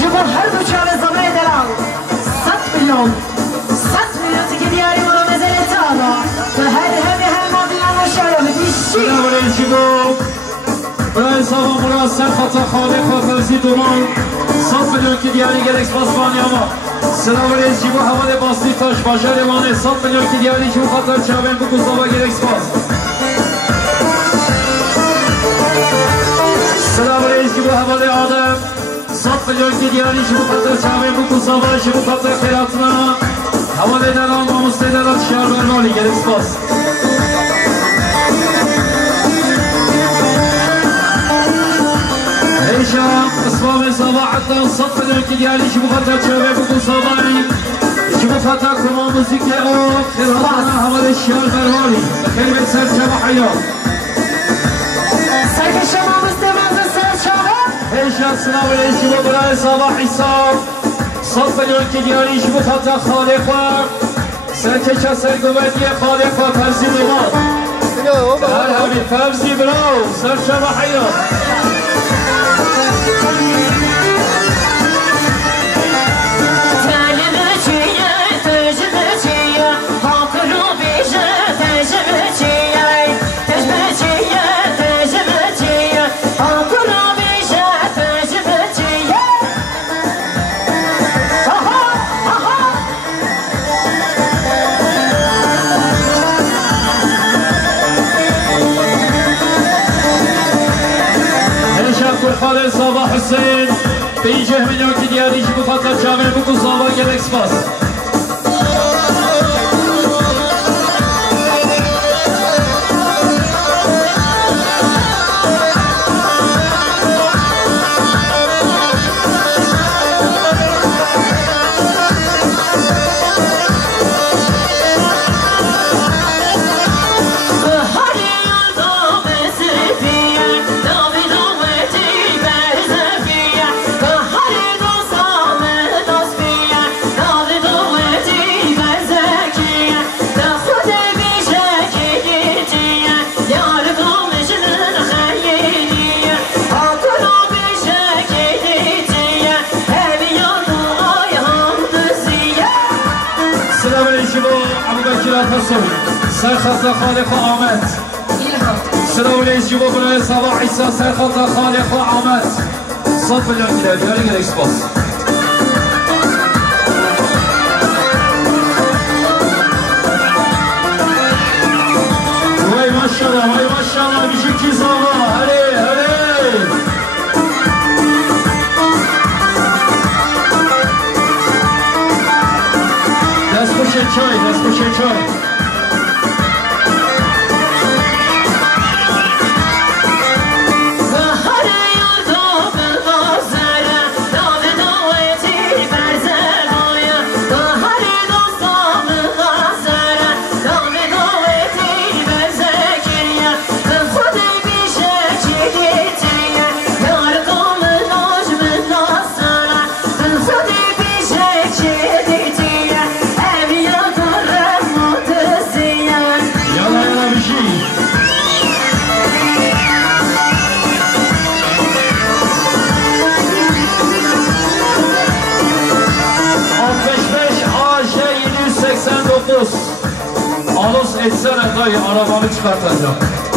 جبو هر دو چاله زمه دلال 100 میلیون که دیاری ما مزنه تالا به هر ما بیان و شایم دیشی سلام علیه جبو برای سلام مراسم خطا خالق و فرزی دومان 100 میلیون که دیاری گلکس باسمانی اما سلام علیه جبو حوال باسی تاش باشر مانه 100 میلیون که دیاری جبو خطر چاوین بکو سابا گلکس باس سلام علیه جبو حوال آدم 100 میلیون که دیاری جبو خطر چاوین بکو سابا جبو خطر خیراتنا حوال دلان ناموسته دلان شیار برمالی گلکس باس هیشم اسمام صباح حتى 100 میلیون که دیاری جبو خطر چاوین بکو سابایی جبو خطر کنان موسیقی او خیراتنا حوال شیار برمالی بخیر به سر چبا حیات سرک شما مستمند سر چاوه هیشم سلام علیه جبو برای صباح حساب 100 میلیون که دیاری جبو خطر خالق و سرکش سرگوبتی خالق و فرزی دوماد هر همین فرزی براو سرچه و حیات خالد صباح حسين بيجه من يوم كدياري جبو خاطر شامل بكو صباح جالكس باس سر خطا خالق و آمد سلام علیه جبو برای صباح عیسا سر خطا خالق و آمد 100 میلیون که دیاری گلکس باس وای ماشالله میشه کی زاوا هره دست پوشه چای Alus etsene dayı arabanı çıkartacağım.